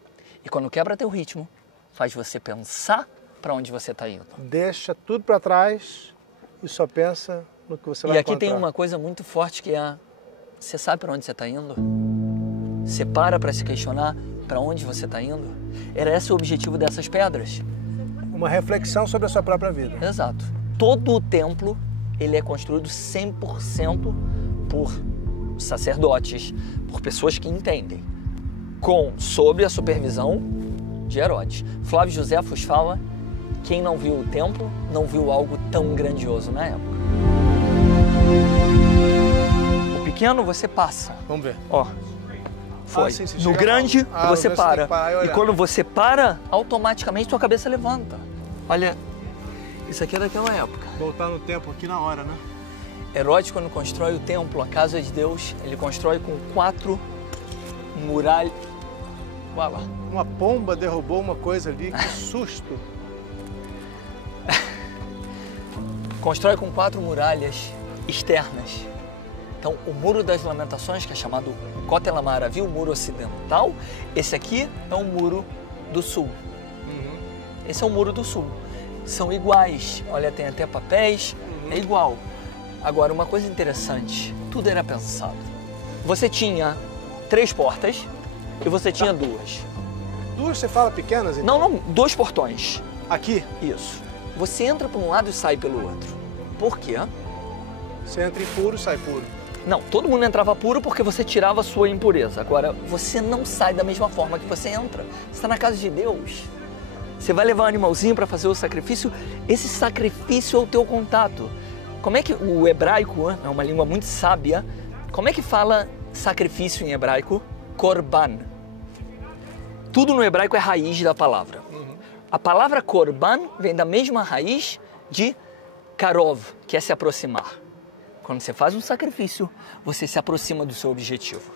E quando quebra teu ritmo, faz você pensar para onde você está indo. Deixa tudo para trás e só pensa no que você vai encontrar. E aqui encontrar. tem uma coisa muito forte que é, você sabe para onde você está indo? Você para se questionar para onde você está indo? Era esse o objetivo dessas pedras. Uma reflexão sobre a sua própria vida. Exato. Todo o templo, ele é construído 100% por sacerdotes, por pessoas que entendem, sob a supervisão de Herodes. Flávio Joséfos fala, quem não viu o templo, não viu algo tão grandioso na época. O pequeno você passa. Vamos ver. Ó, foi. Sim, no grande você para. E quando você para, automaticamente sua cabeça levanta. Olha, isso aqui é daquela época. Voltar no tempo aqui na hora, né? Herodes, quando constrói o templo, a casa de Deus, ele constrói com 4 muralhas. Olha lá. Uma pomba derrubou uma coisa ali, que susto. Constrói com 4 muralhas externas. Então, o Muro das Lamentações, que é chamado Kotel HaMaaravi, o muro ocidental, esse aqui é o Muro do Sul. Esse é o Muro do Sul. São iguais. Olha, tem até papéis, é igual. Agora, uma coisa interessante, tudo era pensado. Você tinha 3 portas e você tinha 2. 2, você fala pequenas? Então? Não, 2 portões. Aqui? Isso. Você entra por um lado e sai pelo outro. Por quê? Você entra impuro e sai puro. Não, todo mundo entrava puro porque você tirava a sua impureza. Agora, você não sai da mesma forma que você entra. Você está na casa de Deus. Você vai levar um animalzinho para fazer o sacrifício. Esse sacrifício é o teu contato. Como é que o hebraico é uma língua muito sábia? Como é que fala sacrifício em hebraico? Korban. Tudo no hebraico é raiz da palavra. A palavra korban vem da mesma raiz de karov, que é se aproximar. Quando você faz um sacrifício, você se aproxima do seu objetivo.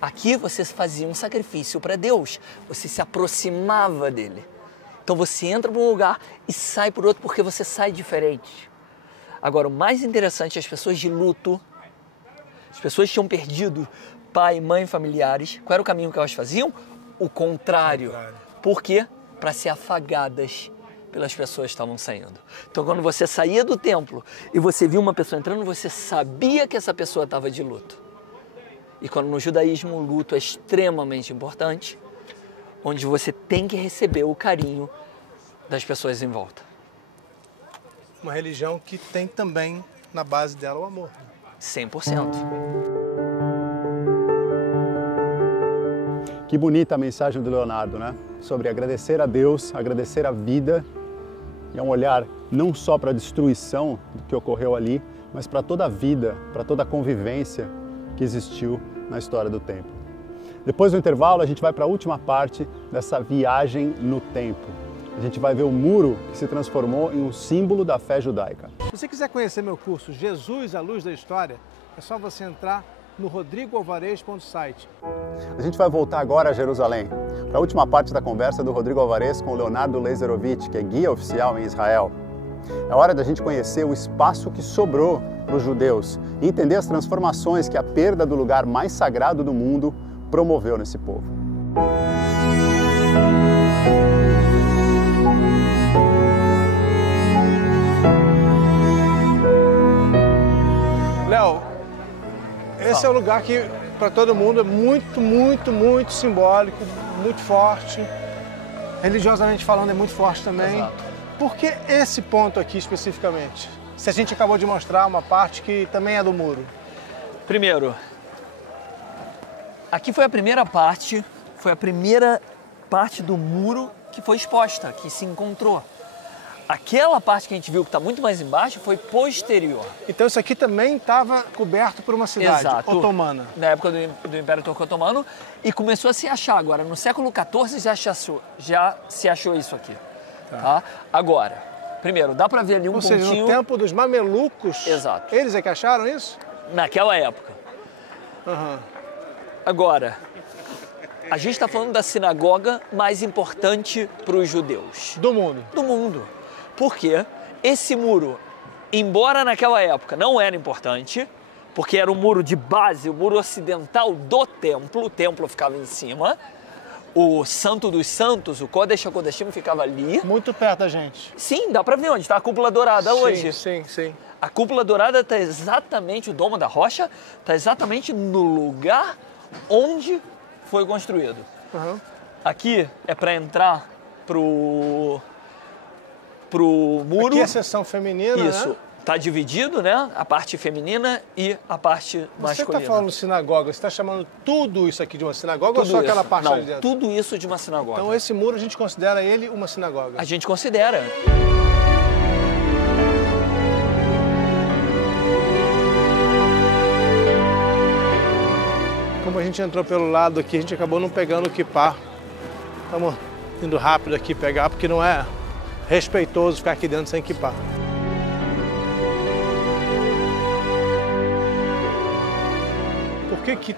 Aqui você fazia um sacrifício para Deus, você se aproximava dele. Então você entra para um lugar e sai por outro porque você sai diferente. Agora, o mais interessante é as pessoas de luto, as pessoas que tinham perdido pai, mãe, familiares. Qual era o caminho que elas faziam? O contrário. Por quê? Para ser afagadas pelas pessoas que estavam saindo. Então, quando você saía do templo e você via uma pessoa entrando, você sabia que essa pessoa estava de luto. E quando no judaísmo o luto é extremamente importante, onde você tem que receber o carinho das pessoas em volta. Uma religião que tem também na base dela o amor. 100%. Que bonita a mensagem do Leonardo, né? Sobre agradecer a Deus, agradecer a vida. E é um olhar não só para a destruição do que ocorreu ali, mas para toda a vida, para toda a convivência que existiu na história do templo. Depois do intervalo, a gente vai para a última parte dessa viagem no tempo. A gente vai ver o muro que se transformou em um símbolo da fé judaica. Se você quiser conhecer meu curso Jesus, a Luz da História, é só você entrar no rodrigoalvarez.site. A gente vai voltar agora a Jerusalém, para a última parte da conversa do Rodrigo Alvarez com o Leonardo Leizerovich, que é guia oficial em Israel. É hora da gente conhecer o espaço que sobrou para os judeus e entender as transformações que a perda do lugar mais sagrado do mundo promoveu nesse povo. Léo, esse é o lugar que para todo mundo é muito simbólico, muito forte. Religiosamente falando é muito forte também. Exato. Por que esse ponto aqui especificamente? Se a gente acabou de mostrar uma parte que também é do muro. Primeiro, aqui foi a primeira parte do muro que foi exposta, que se encontrou. Aquela parte que a gente viu que está muito mais embaixo foi posterior. Então isso aqui também estava coberto por uma cidade otomana. Na época do Império Turco-Otomano, e começou a se achar. Agora, no século XIV já se achou isso aqui. Tá? Agora, primeiro, dá para ver ali um pontinho... Ou seja, no tempo dos mamelucos, exato, eles é que acharam isso? Naquela época. Agora, a gente está falando da sinagoga mais importante para os judeus. Do mundo. Do mundo. Porque esse muro, embora naquela época não era importante, porque era o muro de base, o muro ocidental do templo, o templo ficava em cima, o Santo dos Santos, o Kodesh HaKodeshim ficava ali. Muito perto da gente. Sim, dá para ver onde está a cúpula dourada hoje. Sim. A cúpula dourada está exatamente, o Domo da Rocha, está exatamente no lugar onde foi construído. Aqui é para entrar pro muro. Aqui é a seção feminina, isso, né? Tá dividido, né? A parte feminina e a parte masculina. Você está falando sinagoga, você está chamando tudo isso aqui de uma sinagoga ou só aquela parte não, ali dentro? Tudo isso de uma sinagoga. Então esse muro a gente considera ele uma sinagoga? A gente considera. Como a gente entrou pelo lado aqui, a gente acabou não pegando o kippah. Estamos indo rápido aqui pegar, porque não é respeitoso ficar aqui dentro sem kippah. Por que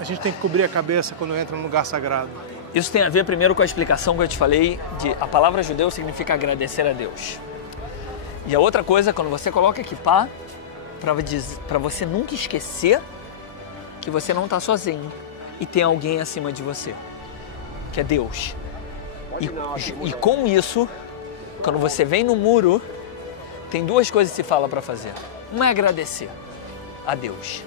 a gente tem que cobrir a cabeça quando entra num lugar sagrado? Isso tem a ver primeiro com a explicação que eu te falei de a palavra judeu significa agradecer a Deus. E a outra coisa, quando você coloca kippah, para você nunca esquecer que você não está sozinho e tem alguém acima de você, que é Deus. E com isso, quando você vem no muro, tem duas coisas que se fala para fazer. Uma é agradecer a Deus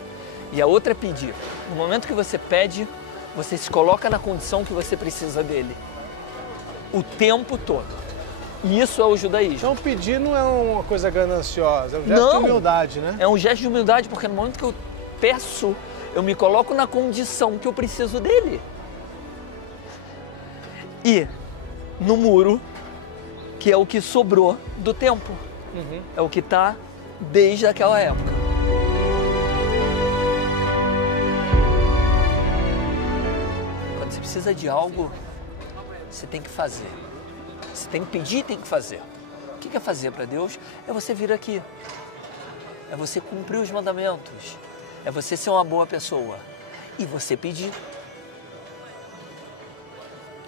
e a outra é pedir. No momento que você pede, você se coloca na condição que você precisa dele o tempo todo. E isso é o judaísmo. Então pedir não é uma coisa gananciosa, é um gesto de humildade, né? É um gesto de humildade, porque no momento que eu peço, eu me coloco na condição que eu preciso dele. E no muro, que é o que sobrou do templo. É o que está desde aquela época. Quando você precisa de algo, você tem que fazer. Você tem que pedir e tem que fazer. O que é fazer para Deus? É você vir aqui. É você cumprir os mandamentos. É você ser uma boa pessoa. E você pedir.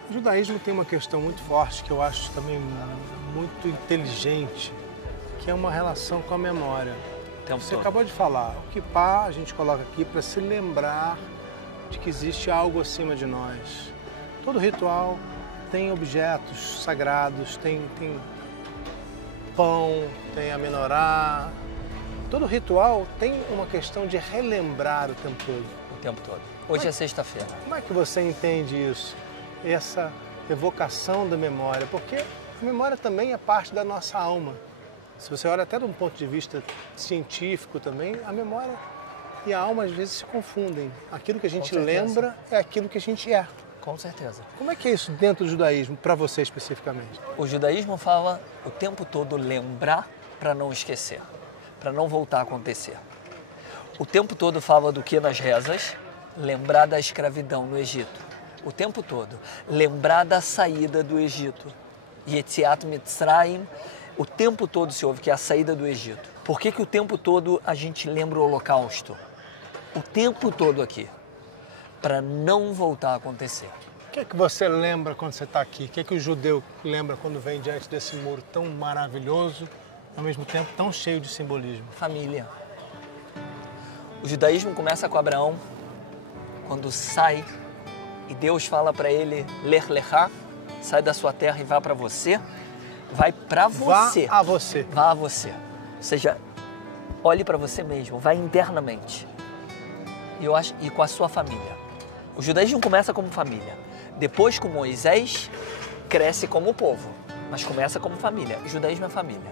O judaísmo tem uma questão muito forte, que eu acho também muito inteligente, que é uma relação com a memória. Você acabou de falar, o kippá a gente coloca aqui para se lembrar de que existe algo acima de nós. Todo ritual tem objetos sagrados, tem pão, tem a menorá. Todo ritual tem uma questão de relembrar o tempo todo. O tempo todo. Hoje é sexta-feira. Como é que você entende isso? Essa evocação da memória? Porque a memória também é parte da nossa alma. Se você olha até de um ponto de vista científico também, a memória e a alma às vezes se confundem. Aquilo que a gente lembra é aquilo que a gente é. Com certeza. Como é que é isso dentro do judaísmo, para você especificamente? O judaísmo fala o tempo todo lembrar para não esquecer, para não voltar a acontecer. O tempo todo fala do que nas rezas? Lembrar da escravidão no Egito. O tempo todo. Lembrar da saída do Egito. Yetziat Mitzrayim. O tempo todo se ouve que é a saída do Egito. Por que o tempo todo a gente lembra o Holocausto? O tempo todo aqui. Para não voltar a acontecer. O que é que você lembra quando você está aqui? O que é que o judeu lembra quando vem diante desse muro tão maravilhoso, ao mesmo tempo tão cheio de simbolismo? Família. O judaísmo começa com Abraão, quando sai e Deus fala para ele, Lech Lechá, sai da sua terra e vá para você, vai para você. Vá a você. Vá a você. Ou seja, olhe para você mesmo, vai internamente. E com a sua família. O judaísmo começa como família. Depois, com Moisés, cresce como povo, mas começa como família. O judaísmo é família.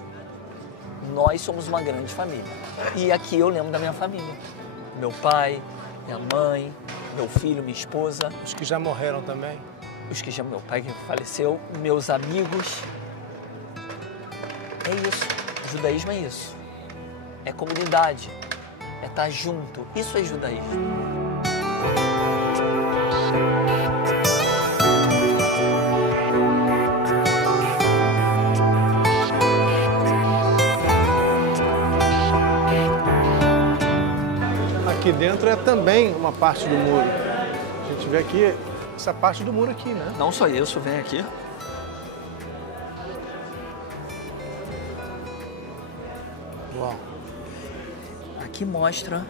Nós somos uma grande família. E aqui eu lembro da minha família. Meu pai, minha mãe, meu filho, minha esposa. Os que já morreram também? Meu pai que faleceu, meus amigos. É isso. O judaísmo é isso. É comunidade. É estar junto. Isso é judaísmo. Aqui dentro é também uma parte do muro. A gente vê aqui essa parte do muro aqui, né? Não só isso, vem aqui. Uau. Aqui mostra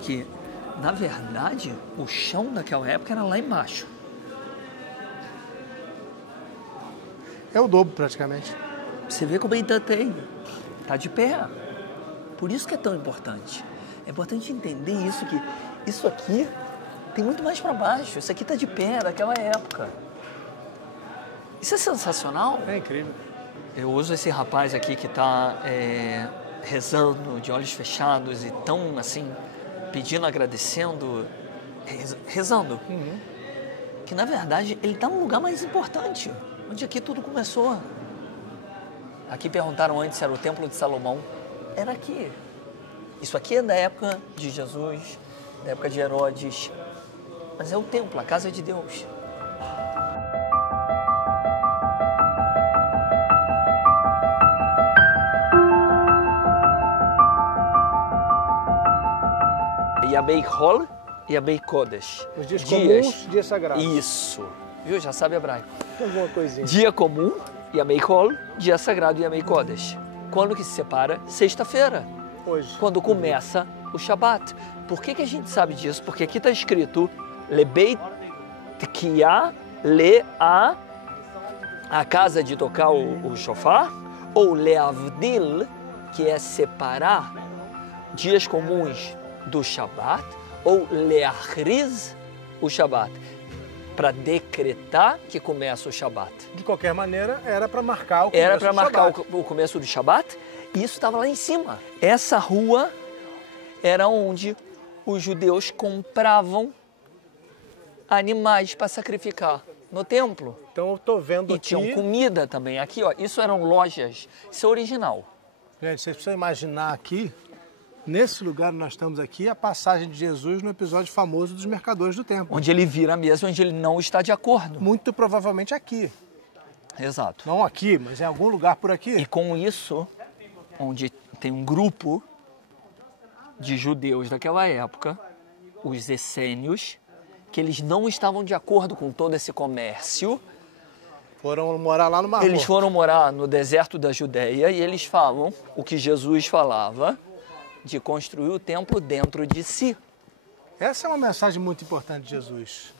que, na verdade, o chão daquela época era lá embaixo. É o dobro, praticamente. Você vê como ainda tem. Tá de pé. Por isso que é tão importante. É importante entender isso, que isso aqui tem muito mais para baixo. Isso aqui tá de pé daquela época. Isso é sensacional. É incrível. Eu uso esse rapaz aqui que está rezando de olhos fechados e tão assim, pedindo, agradecendo, rezando. Uhum. Que na verdade ele está no lugar mais importante, onde aqui tudo começou. Aqui perguntaram antes se era o Templo de Salomão. Era aqui. Isso aqui é da época de Jesus, da época de Herodes. Mas é o templo, a casa de Deus. Yabei Hol e Yabei Kodesh. Os dias comuns, dias sagrados. Isso. Viu? Já sabe hebraico. Alguma coisinha. Dia comum, Yabei Hol, dia sagrado, Yabei Kodesh. Quando que se separa? Sexta-feira. Hoje. Quando começa o Shabat. Por que a gente sabe disso? Porque aqui está escrito Lebeit Tkiah Le'a, a casa de tocar o shofar, ou Leavdil, que é separar dias comuns do Shabat, ou Leachriz, o Shabat, para decretar que começa o Shabat. De qualquer maneira, era para marcar o começo Era para marcar do o começo do Shabat, e isso estava lá em cima. Essa rua era onde os judeus compravam animais para sacrificar no templo. Então eu estou vendo E aqui... tinham comida também. Aqui, ó, isso eram lojas. Isso é original. Gente, vocês precisam imaginar aqui Nesse lugar nós estamos aqui, a passagem de Jesus no episódio famoso dos mercadores do templo. Onde ele vira a mesa, onde ele não está de acordo. Muito provavelmente aqui. Exato. Não aqui, mas em algum lugar por aqui. E com isso, onde tem um grupo de judeus daquela época, os essênios, que eles não estavam de acordo com todo esse comércio. Foram morar lá no Mar Morto. Eles foram morar no deserto da Judéia e eles falam o que Jesus falava, de construir o templo dentro de si. Essa é uma mensagem muito importante de Jesus.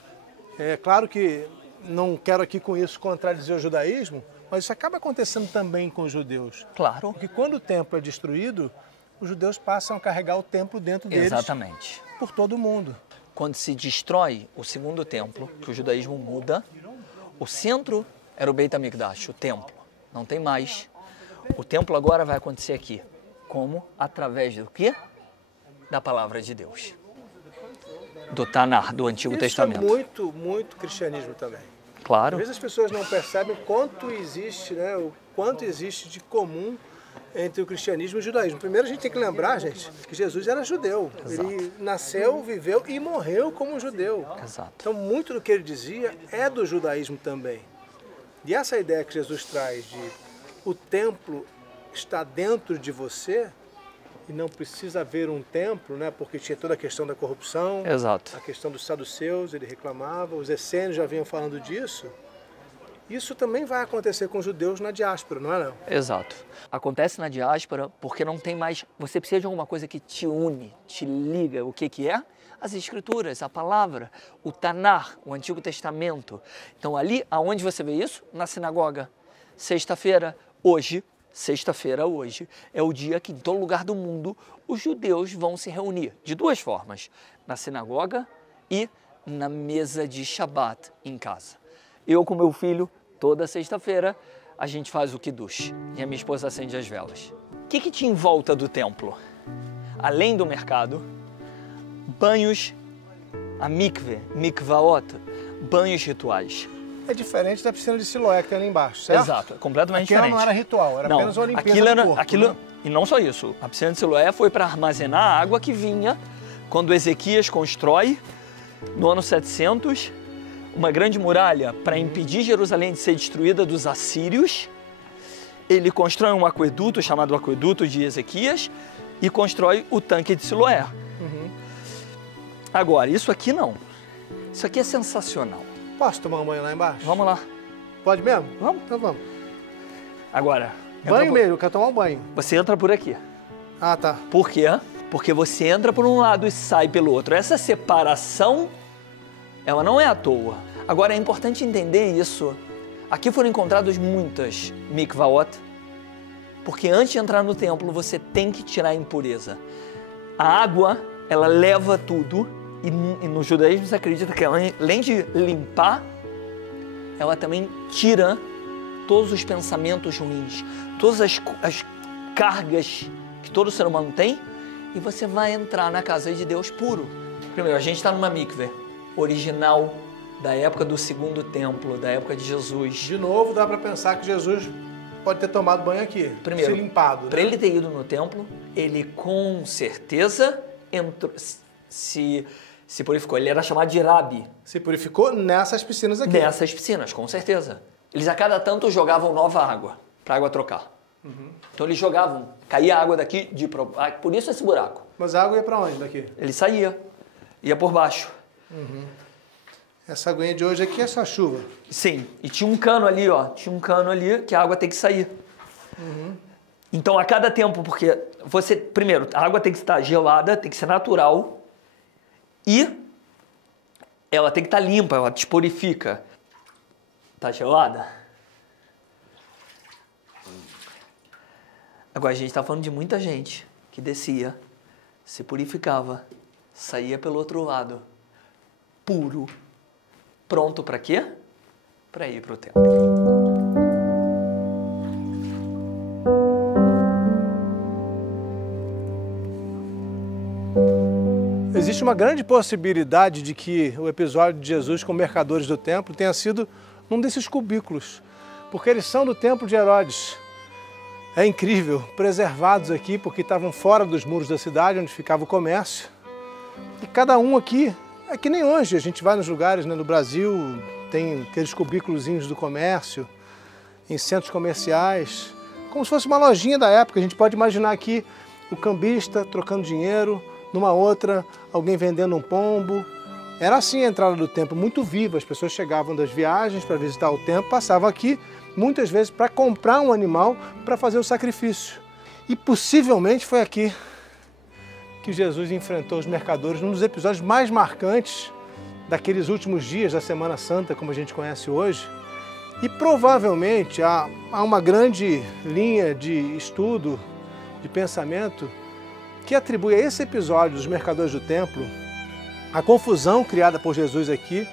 É claro que não quero aqui com isso contradizer o judaísmo, mas isso acaba acontecendo também com os judeus. Claro. Porque quando o templo é destruído, os judeus passam a carregar o templo dentro deles. Exatamente. Por todo o mundo. Quando se destrói o segundo templo, que o judaísmo muda, o centro era o Beit HaMikdash, o templo. Não tem mais. O templo agora vai acontecer aqui. Como? Através do quê? Da palavra de Deus. Do Tanar, do Antigo Testamento. Isso é muito cristianismo também. Claro. Às vezes as pessoas não percebem quanto existe, né, o quanto existe de comum entre o cristianismo e o judaísmo. Primeiro a gente tem que lembrar, gente, que Jesus era judeu. Exato. Ele nasceu, viveu e morreu como judeu. Exato. Então muito do que ele dizia é do judaísmo também. E essa ideia que Jesus traz de o templo está dentro de você e não precisa haver um templo, né? Porque tinha toda a questão da corrupção, Exato. a questão dos saduceus, ele reclamava, os essênios já vinham falando disso. Isso também vai acontecer com os judeus na diáspora, não é não? Exato. Acontece na diáspora porque não tem mais... Você precisa de alguma coisa que te une, te liga. O que que é? As Escrituras, a palavra, o Tanar, o Antigo Testamento. Então ali, aonde você vê isso? Na sinagoga. Sexta-feira, hoje, é o dia que em todo lugar do mundo os judeus vão se reunir. De duas formas, na sinagoga e na mesa de Shabat em casa. Eu com meu filho, toda sexta-feira, a gente faz o Kiddush e a minha esposa acende as velas. O que tinha em volta do templo? Além do mercado, banhos, a mikve, mikvaot, banhos rituais. É diferente da piscina de Siloé que tem ali embaixo, certo? Exato, é completamente Aquela diferente. não era ritual, era apenas uma limpeza do corpo, né? E não só isso, a piscina de Siloé foi para armazenar a água que vinha quando Ezequias constrói, no ano 700, uma grande muralha para impedir Jerusalém de ser destruída dos assírios. Ele constrói um aqueduto chamado Aqueduto de Ezequias e constrói o tanque de Siloé. Agora, isso aqui não. Isso aqui é sensacional. Posso tomar um banho lá embaixo? Vamos lá. Pode mesmo? Vamos. Então vamos. Agora. Banho mesmo, eu quero tomar um banho. Você entra por aqui. Ah, tá. Por quê? Porque você entra por um lado e sai pelo outro. Essa separação, ela não é à toa. Agora, é importante entender isso. Aqui foram encontradas muitas mikvaot, porque antes de entrar no templo, você tem que tirar a impureza. A água, ela leva tudo, e no judaísmo se acredita que ela, além de limpar, ela também tira todos os pensamentos ruins, todas as cargas que todo ser humano tem, e você vai entrar na casa de Deus puro. Primeiro, a gente está numa mikve original, da época do segundo templo, da época de Jesus. De novo, dá para pensar que Jesus pode ter tomado banho aqui, primeiro, se limpado. Para ele ter ido no templo, ele com certeza entrou, se purificou. Ele era chamado de Rabi. Se purificou nessas piscinas aqui. Nessas piscinas, com certeza. Eles a cada tanto jogavam nova água, para a água trocar. Então eles jogavam, caía a água daqui, por isso esse buraco. Mas a água ia para onde daqui? Ele saía, ia por baixo. Essa aguinha de hoje aqui é só chuva. Sim, e tinha um cano ali, ó. Tinha um cano ali que a água tem que sair. Então, a cada tempo, porque você... Primeiro, a água tem que estar gelada, tem que ser natural. E ela tem que estar limpa, ela despurifica. Tá gelada? Agora, a gente tá falando de muita gente que descia, se purificava, saía pelo outro lado, puro. Pronto para quê? Para ir para o templo. Existe uma grande possibilidade de que o episódio de Jesus com mercadores do templo tenha sido num desses cubículos, porque eles são do templo de Herodes. É incrível, preservados aqui porque estavam fora dos muros da cidade onde ficava o comércio. E cada um aqui, é que nem hoje, a gente vai nos lugares, né, no Brasil, tem aqueles cubículozinhos do comércio, em centros comerciais, como se fosse uma lojinha da época. A gente pode imaginar aqui o cambista trocando dinheiro, numa outra alguém vendendo um pombo. Era assim a entrada do templo, muito viva. As pessoas chegavam das viagens para visitar o templo, passavam aqui muitas vezes para comprar um animal para fazer o sacrifício. E possivelmente foi aqui que Jesus enfrentou os mercadores, num dos episódios mais marcantes daqueles últimos dias da Semana Santa, como a gente conhece hoje. E provavelmente há uma grande linha de estudo, de pensamento, que atribui a esse episódio dos mercadores do templo a confusão criada por Jesus aqui,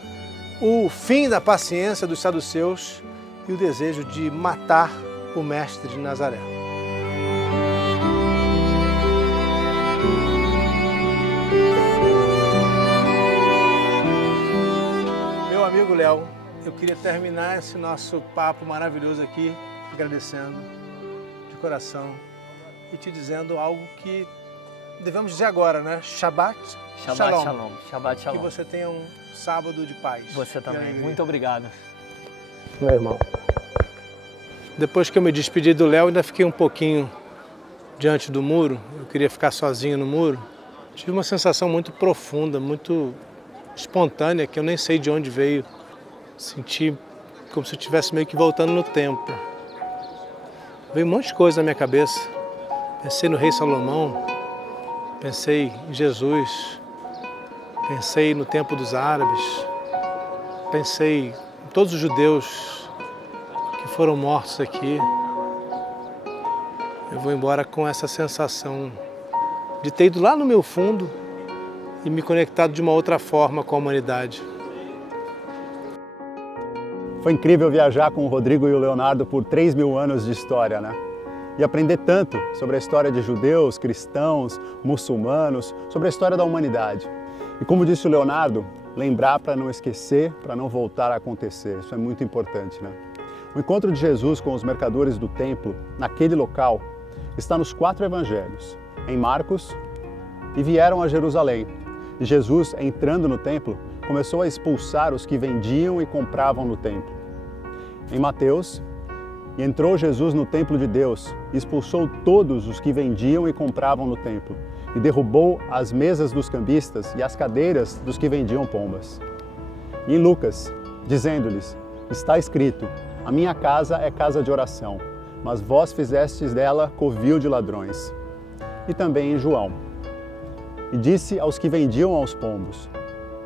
o fim da paciência dos saduceus e o desejo de matar o mestre de Nazaré. Meu amigo Léo, eu queria terminar esse nosso papo maravilhoso aqui, agradecendo de coração e te dizendo algo que devemos dizer agora, né? Shabbat Shalom. Shabbat Shalom. Que você tenha um sábado de paz. Você também. Muito obrigado. Meu irmão. Depois que eu me despedi do Léo, ainda fiquei um pouquinho diante do muro. Eu queria ficar sozinho no muro. Tive uma sensação muito profunda, muito espontânea, que eu nem sei de onde veio. Senti como se eu estivesse meio que voltando no tempo. Veio um monte de coisa na minha cabeça. Pensei no rei Salomão, pensei em Jesus, pensei no tempo dos árabes, pensei em todos os judeus que foram mortos aqui. Eu vou embora com essa sensação de ter ido lá no meu fundo e me conectado de uma outra forma com a humanidade. Foi incrível viajar com o Rodrigo e o Leonardo por 3.000 anos de história, né? E aprender tanto sobre a história de judeus, cristãos, muçulmanos, sobre a história da humanidade. E como disse o Leonardo, lembrar para não esquecer, para não voltar a acontecer. Isso é muito importante, né? O encontro de Jesus com os mercadores do templo, naquele local, está nos 4 evangelhos, em Marcos, e vieram a Jerusalém. E Jesus, entrando no templo, começou a expulsar os que vendiam e compravam no templo. Em Mateus, e entrou Jesus no templo de Deus, e expulsou todos os que vendiam e compravam no templo, e derrubou as mesas dos cambistas e as cadeiras dos que vendiam pombas. E em Lucas, dizendo-lhes, está escrito, a minha casa é casa de oração, mas vós fizestes dela covil de ladrões. E também em João. E disse aos que vendiam aos pombos,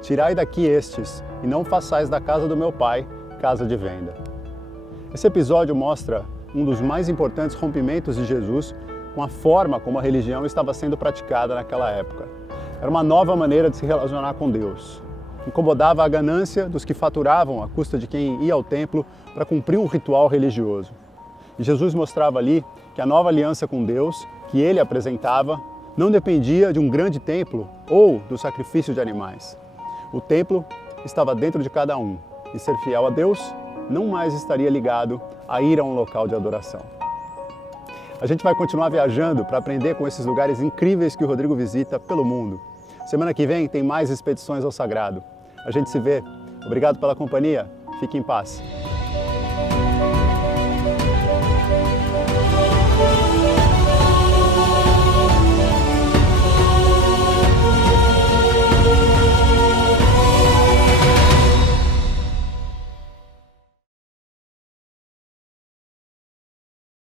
tirai daqui estes, e não façais da casa do meu pai casa de venda. Esse episódio mostra um dos mais importantes rompimentos de Jesus com a forma como a religião estava sendo praticada naquela época. Era uma nova maneira de se relacionar com Deus. Incomodava a ganância dos que faturavam à custa de quem ia ao templo para cumprir um ritual religioso. E Jesus mostrava ali que a nova aliança com Deus, que ele apresentava, não dependia de um grande templo ou do sacrifício de animais. O templo estava dentro de cada um, e ser fiel a Deus não mais estaria ligado a ir a um local de adoração. A gente vai continuar viajando para aprender com esses lugares incríveis que o Rodrigo visita pelo mundo. Semana que vem tem mais expedições ao sagrado. A gente se vê. Obrigado pela companhia. Fique em paz.